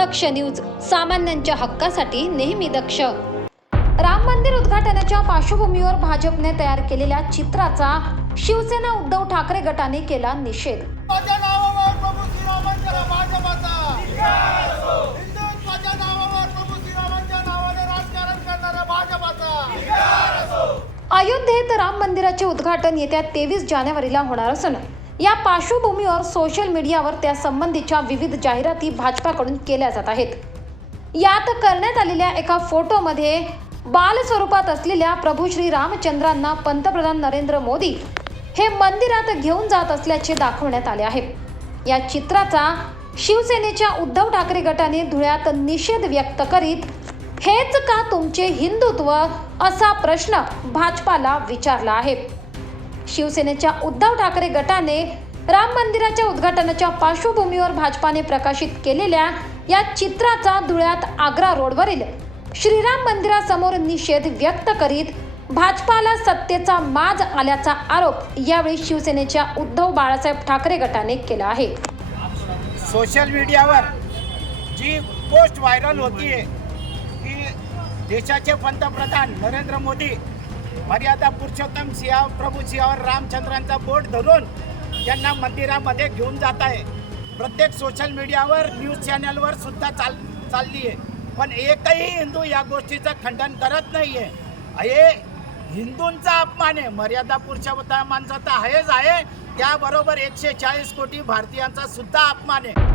दक्ष news सामान्यांच्या हक्कासाठी नेहमी दक्ष. राम मंदिर उद्घाटनाच्या पार्श्वभूमीवर भाजपने तयार केलेल्या चित्राचा शिवसेना उद्धव ठाकरे गटाने केला निषेध. अयोध्येत राम मंदिराचे उद्घाटन येत्या तेवीस जानेवारीला होणार असून या पार्श्वभूमीवर सोशल मीडियावर त्या संबंधीच्या विविध जाहिराती भाजपाकडून केल्या जात आहेत. यात करण्यात आलेल्या एका फोटोमध्ये बाल स्वरूपात असलेल्या प्रभू श्री रामचंद्रांना पंतप्रधान नरेंद्र मोदी हे मंदिरात घेऊन जात असल्याचे दाखवण्यात आले आहे. या चित्राचा शिवसेनेच्या उद्धव ठाकरे गटाने धुळ्यात निषेध व्यक्त करीत हेच का तुमचे हिंदुत्व? असा प्रश्न भाजपाला विचारला आहे. शिवसेनेच्या उद्धव ठाकरे गटाने राम मंदिराच्या उद्घाटनाच्या पार्श्वभूमीवर भाजपाने प्रकाशित केलेल्या या चित्राचा धुळ्यात आग्रा रोडवरील श्रीराम मंदिरासमोर निषेध व्यक्त करीत भाजपाला सत्तेचा माज आल्याचा आरोप यावेळी शिवसेनेच्या उद्धव बाळासाहेब ठाकरे गटाने केला आहे. सोशल मीडियावर जी पोस्ट व्हायरल होतीये की देशाचे पंतप्रधान नरेंद्र मोदी मर्यादा पुरुषोत्तम सिंह प्रभू सिंहावर रामचंद्रांचा बोट धरून त्यांना मंदिरामध्ये घेऊन जात आहे. प्रत्येक सोशल मीडियावर न्यूज चॅनलवर सुद्धा चाल चालली आहे. पण एकही हिंदू या गोष्टीचं खंडन करत नाही आहे हे हिंदूंचा अपमान आहे. मर्यादा पुरुषोत्तमांचा तर आहेच आहे. त्याबरोबर एकशे चाळीस कोटी भारतीयांचा सुद्धा अपमान आहे.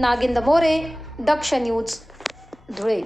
नागिंद मोरे दक्ष न्यूज धुळे.